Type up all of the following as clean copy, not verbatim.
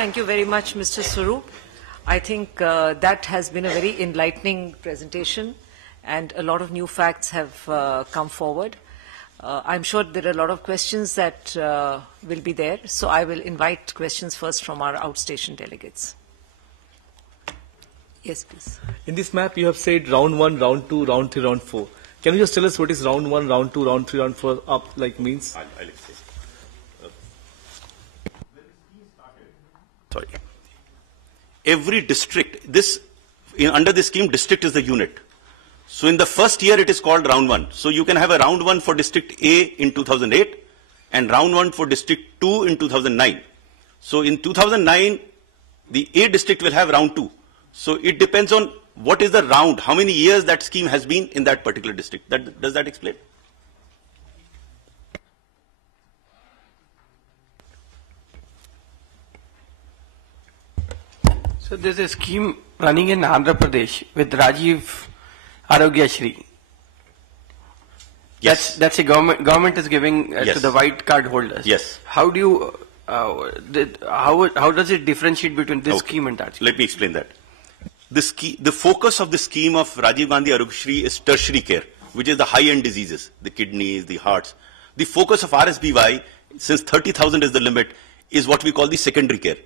Thank you very much, Mr. Swaroop. I think that has been a very enlightening presentation, and a lot of new facts have come forward. I'm sure there are a lot of questions that will be there, so I will invite questions first from our outstation delegates. Yes, please. In this map, you have said round 1, round 2, round 3, round 4. Can you just tell us what is round 1, round 2, round 3, round 4 up like means? I'll explain. Sorry. Every district, under this scheme, district is the unit. So in the first year, it is called round 1. So you can have a round 1 for district A in 2008 and round 1 for district 2 in 2009. So in 2009, the A district will have round 2. So it depends on what is the round, how many years that scheme has been in that particular district. Does that explain? So there's a scheme running in Andhra Pradesh with Rajiv Arogya Shri. Yes. That's a government is giving Yes. to the white card holders. Yes. How do you, how does it differentiate between this scheme and that scheme? Let me explain that. The focus of the scheme of Rajiv Gandhi Arogya Shri is tertiary care, which is the high-end diseases, the kidneys, the hearts. The focus of RSBY, since 30,000 is the limit, is what we call the secondary care.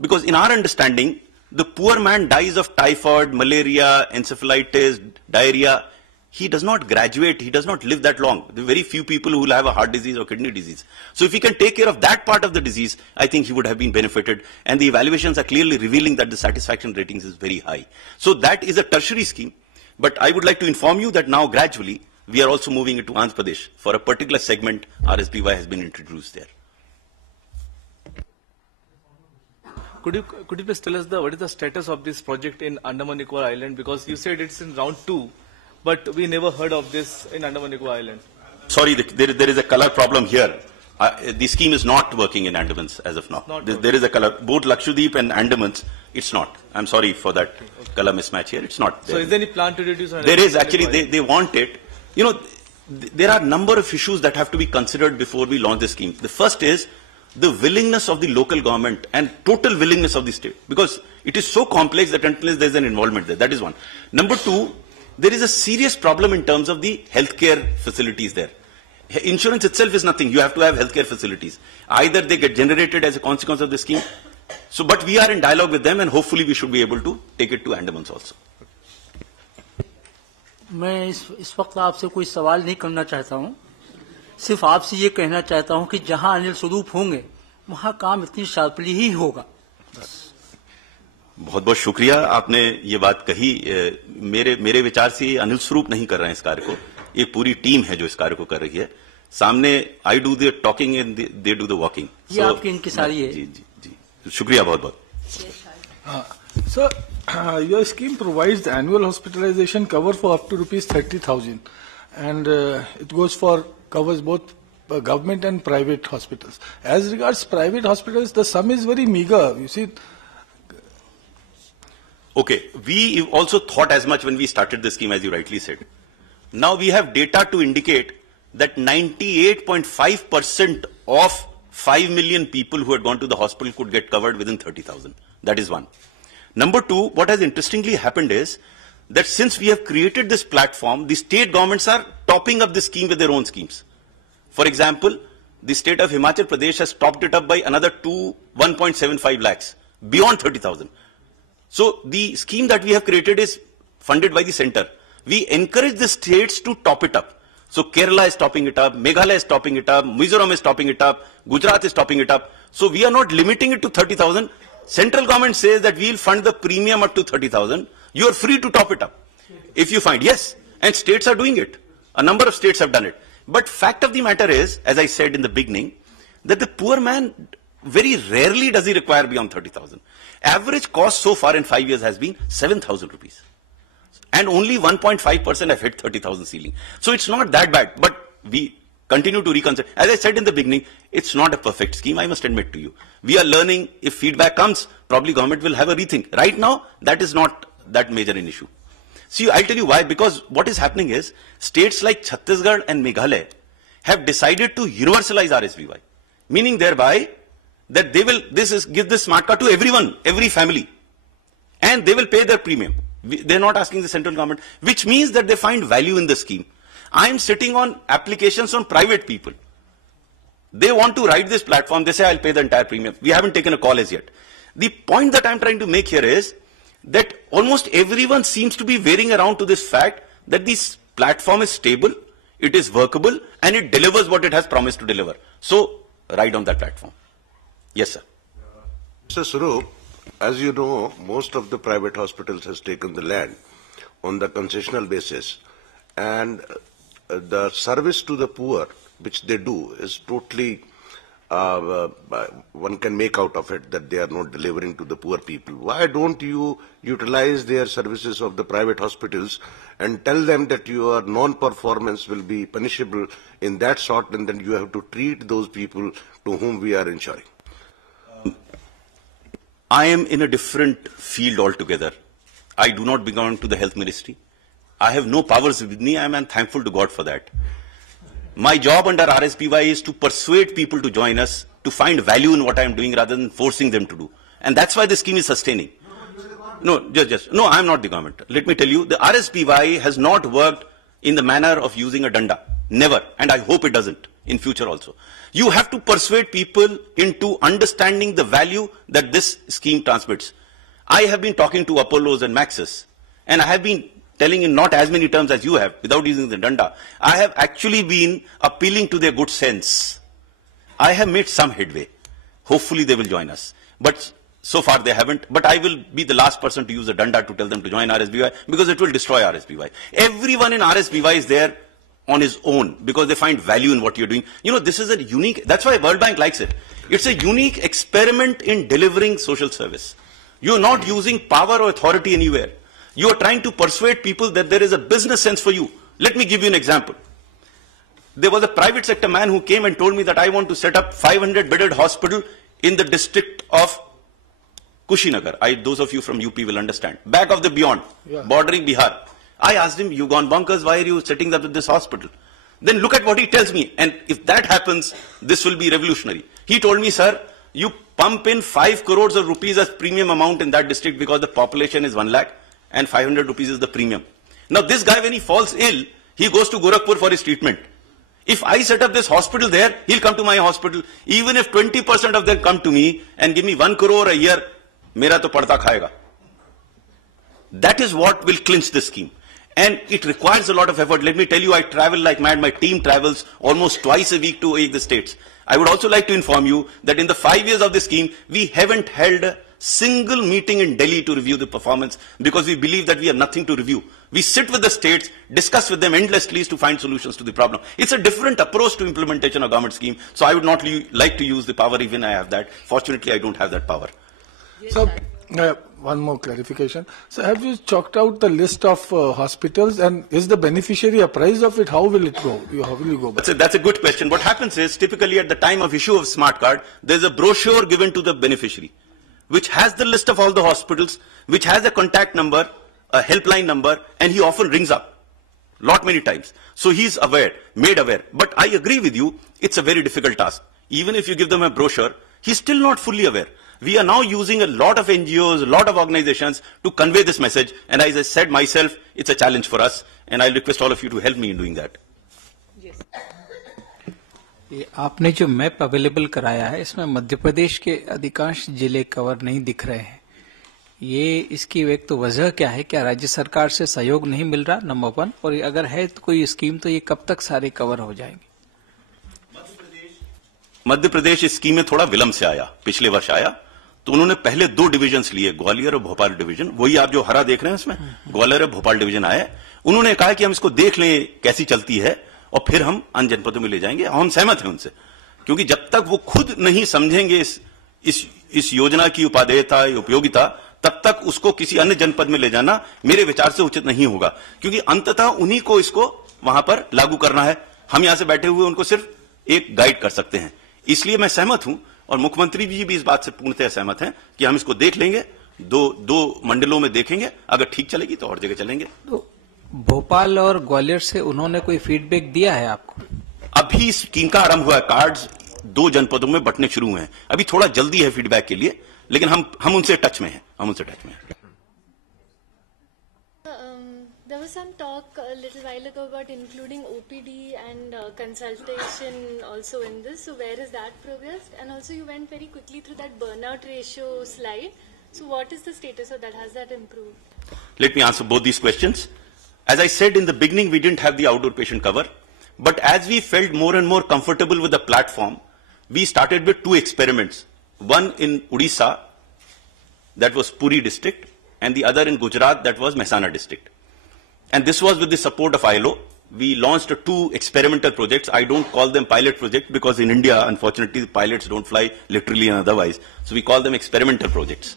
Because in our understanding, the poor man dies of typhoid, malaria, encephalitis, diarrhea. He does not graduate, he does not live that long. There are very few people who will have a heart disease or kidney disease. So if he can take care of that part of the disease, I think he would have been benefited. And the evaluations are clearly revealing that the satisfaction ratings is very high. So that is a tertiary scheme. But I would like to inform you that now gradually, we are also moving into Andhra Pradesh. For a particular segment, RSBY has been introduced there. Could you please tell us what is the status of this project in Andaman Nicobar Island? Because you said it's in round 2, but we never heard of this in Andaman Nicobar Island. Sorry, there is a color problem here. The scheme is not working in Andamans as of now. There is a color, both Lakshadweep and Andamans, it's not. I'm sorry for that color mismatch here. It's not. So is there any plan to reduce? There is actually, they want it. You know, there are a number of issues that have to be considered before we launch the scheme. The first is the willingness of the local government and total willingness of the state. Because it is so complex that until there's an involvement there. That is one. Number two, there is a serious problem in terms of the healthcare facilities there. Insurance itself is nothing. You have to have healthcare facilities. Either they get generated as a consequence of the scheme. So, but we are in dialogue with them and hopefully we should be able to take it to Andamans also. मैं इस वक्त आपसे कोई सवाल नहीं करना चाहता हूं, सिर्फ आपसे ये कहना चाहता हूं कि जहां अनिल स्वरूप होंगे वहां काम इतनी शार्पली ही होगा. बहुत बहुत शुक्रिया, आपने ये बात कही. मेरे विचार से अनिल स्वरूप नहीं कर रहे हैं इस कार्य को, एक पूरी टीम है जो इस कार्य को कर रही है. सामने I do the talking and they do the walking. ये आपकी इनकी सारी है. जी जी जी, शुक्रिया बहुत बहुत. Sir, your scheme provides the annual hospitalization cover for up to ₹30,000, and it covers both government and private hospitals. As regards private hospitals, the sum is very meager. You see. Okay, we also thought as much when we started the scheme, as you rightly said. Now we have data to indicate that 98.5% of 5 million people who had gone to the hospital could get covered within 30,000. That is one. Number two, what has interestingly happened is that since we have created this platform, the state governments are topping up the scheme with their own schemes. For example, the state of Himachal Pradesh has topped it up by another 1.75 lakhs, beyond 30,000. So the scheme that we have created is funded by the center. We encourage the states to top it up. So Kerala is topping it up, Meghalaya is topping it up, Mizoram is topping it up, Gujarat is topping it up. So we are not limiting it to 30,000. Central government says that we will fund the premium up to 30,000. You are free to top it up. If you find, yes. And states are doing it. A number of states have done it. But fact of the matter is, as I said in the beginning, that the poor man, very rarely does he require beyond 30,000. Average cost so far in 5 years has been 7,000 rupees. And only 1.5% have hit 30,000 ceiling. So it's not that bad. But we continue to reconsider. As I said in the beginning, it's not a perfect scheme, I must admit to you. We are learning. If feedback comes, probably government will have a rethink. Right now, that is not that major an issue. See, I'll tell you why. Because what is happening is, states like Chhattisgarh and Meghalaya have decided to universalize RSBY. Meaning thereby, that they will give this smart card to everyone, every family, and they will pay their premium. They're not asking the central government, which means that they find value in the scheme. I'm sitting on applications on private people. They want to write this platform. They say, I'll pay the entire premium. We haven't taken a call as yet. The point that I'm trying to make here is that almost everyone seems to be wearing around to this fact that this platform is stable, it is workable, and it delivers what it has promised to deliver. So, ride on that platform. Yes, sir. Mr. Swaroop, as you know, most of the private hospitals has taken the land on the concessional basis, and the service to the poor, which they do, is totally, one can make out of it that they are not delivering to the poor people. Why don't you utilize their services of the private hospitals and tell them that your non-performance will be punishable in that sort, and then you have to treat those people to whom we are insuring? I am in a different field altogether. I do not belong to the health ministry. I have no powers with me. I am thankful to God for that. My job under RSPY is to persuade people to join us, to find value in what I am doing rather than forcing them to do. And that's why the scheme is sustaining. No, no, I am not the government. Let me tell you, the RSPY has not worked in the manner of using a danda. Never. And I hope it doesn't in future also. You have to persuade people into understanding the value that this scheme transmits. I have been talking to Apollos and Maxis, and I have been telling in not as many terms as you have, without using the danda. I have actually been appealing to their good sense. I have made some headway. Hopefully they will join us. But so far they haven't. But I will be the last person to use the danda to tell them to join RSPY, because it will destroy RSPY. Everyone in RSPY is there on his own because they find value in what you're doing. You know, this is a unique, that's why World Bank likes it. It's a unique experiment in delivering social service. You're not using power or authority anywhere. You are trying to persuade people that there is a business sense for you. Let me give you an example. There was a private sector man who came and told me that I want to set up 500-bedded hospital in the district of Kushinagar. Those of you from UP will understand. Back of the beyond, bordering Bihar. I asked him, you gone bonkers, why are you setting up this hospital? Then look at what he tells me. And if that happens, this will be revolutionary. He told me, sir, you pump in 5 crores of rupees as premium amount in that district because the population is 1 lakh and 500 rupees is the premium. Now this guy, when he falls ill, he goes to Gorakhpur for his treatment. If I set up this hospital there, he'll come to my hospital. Even if 20% of them come to me and give me 1 crore a year, mera to padta khayega. That is what will clinch this scheme. And it requires a lot of effort. Let me tell you, I travel like mad. My team travels almost twice a week to aid the states. I would also like to inform you that in the 5 years of this scheme, we haven't held a single meeting in Delhi to review the performance because we believe that we have nothing to review. We sit with the states, discuss with them endlessly to find solutions to the problem. It's a different approach to implementation of government scheme. So I would not like to use the power even I have that. Fortunately, I don't have that power. So, one more clarification. So have you chalked out the list of hospitals, and is the beneficiary apprised of it? How will it go? How will you go back? That's a good question. What happens is, typically at the time of issue of smart card, there's a brochure given to the beneficiary, which has the list of all the hospitals, which has a contact number, a helpline number, and he often rings up. Many times. So he's aware, made aware. But I agree with you, it's a very difficult task. Even if you give them a brochure, he's still not fully aware. We are now using a lot of NGOs, a lot of organizations to convey this message. And as I said myself, it's a challenge for us. And I request all of you to help me in doing that. Yes. ये आपने जो map available कराया है, इसमें मध्य प्रदेश के अधिकांश जिले cover नहीं दिख रहे हैं. ये इसकी एक तो वजह क्या है? क्या राज्य सरकार से सहयोग नहीं मिल रहा, नंबर 1? और अगर है तो कोई स्कीम, तो ये कब तक सारे कवर हो जाएंगे? मध्य प्रदेश इस स्कीम में थोड़ा विलंब से आया, पिछले वर्ष आया. तो उन्होंने पहले 2 डिविजन्स लिए, ग्वालियर और भोपाल डिवीजन. वही आप जो हरा देख रहे हैं इसमें, ग्वालियर और भोपाल डिवीजन आए. उन्होंने कहा कि हम इसको देख लें कैसी चलती है और फिर हम अन्य जनपदों में ले जाएंगे. हम सहमत हैं उनसे, क्योंकि जब तक वो खुद नहीं समझेंगे इस योजना की उपादेयता, उपयोगिता, तब तक उसको किसी अन्य जनपद में ले जाना मेरे विचार से उचित नहीं होगा. क्योंकि अंततः उन्हीं को इसको वहां पर लागू करना है. हम यहां से बैठे हुए उनको सिर्फ एक गाइड कर सकते हैं. इसलिए मैं सहमत हूं, और मुख्यमंत्री जी भी इस बात से पूर्णतः सहमत हैं कि हम इसको देख लेंगे, दो मंडलों में देखेंगे. अगर ठीक चलेगी तो और जगह चलेंगे. तो भोपाल और ग्वालियर से उन्होंने कोई फीडबैक दिया है आपको? अभी स्कीम का आरंभ हुआ है. कार्ड्स 2 जनपदों में बंटने शुरू हुए हैं. अभी थोड़ा जल्दी है फीडबैक के लिए, लेकिन हम उनसे टच में हैं. There was some talk a little while ago about including OPD and consultation also in this. So where is that progressed? And also you went very quickly through that burnout ratio slide. So what is the status of that? Has that improved? Let me answer both these questions. As I said in the beginning, we didn't have the outdoor patient cover. But as we felt more and more comfortable with the platform, we started with 2 experiments. One in Odisha, that was Puri district, and the other in Gujarat, that was Mehsana district. And this was with the support of ILO. We launched 2 experimental projects. I don't call them pilot projects because in India, unfortunately, the pilots don't fly literally and otherwise. So we call them experimental projects.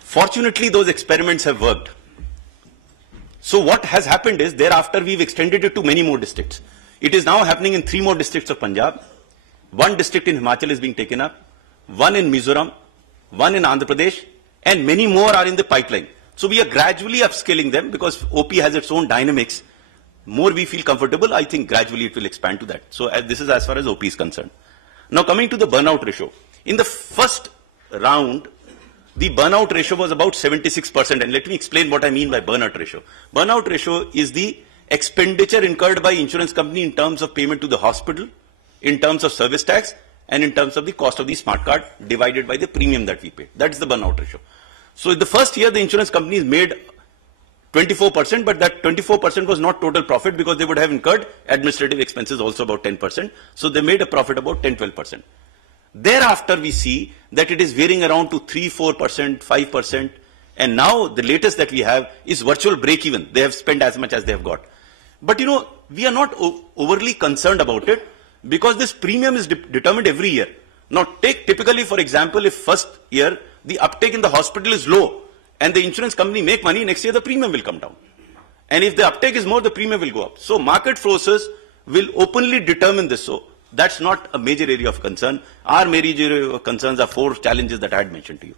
Fortunately, those experiments have worked. So what has happened is, thereafter we've extended it to many more districts. It is now happening in 3 more districts of Punjab. 1 district in Himachal is being taken up, 1 in Mizoram, 1 in Andhra Pradesh, and many more are in the pipeline. So we are gradually upscaling them because OP has its own dynamics. More we feel comfortable, I think gradually it will expand to that. So this is as far as OP is concerned. Now coming to the burnout ratio. In the first round, the burnout ratio was about 76%. And let me explain what I mean by burnout ratio. Burnout ratio is the expenditure incurred by insurance company in terms of payment to the hospital, in terms of service tax, and in terms of the cost of the smart card divided by the premium that we pay. That is the burnout ratio. So in the first year, the insurance companies made 24%, but that 24% was not total profit because they would have incurred administrative expenses also about 10%. So they made a profit about 10-12%. Thereafter, we see that it is varying around to 3-4%, 5%. And now the latest that we have is virtual break-even. They have spent as much as they have got. But we are not overly concerned about it because this premium is determined every year. Now take typically, for example, if first year the uptake in the hospital is low and the insurance company make money, next year the premium will come down. And if the uptake is more, the premium will go up. So market forces will openly determine this. So that's not a major area of concern. Our major area of concerns are 4 challenges that I had mentioned to you.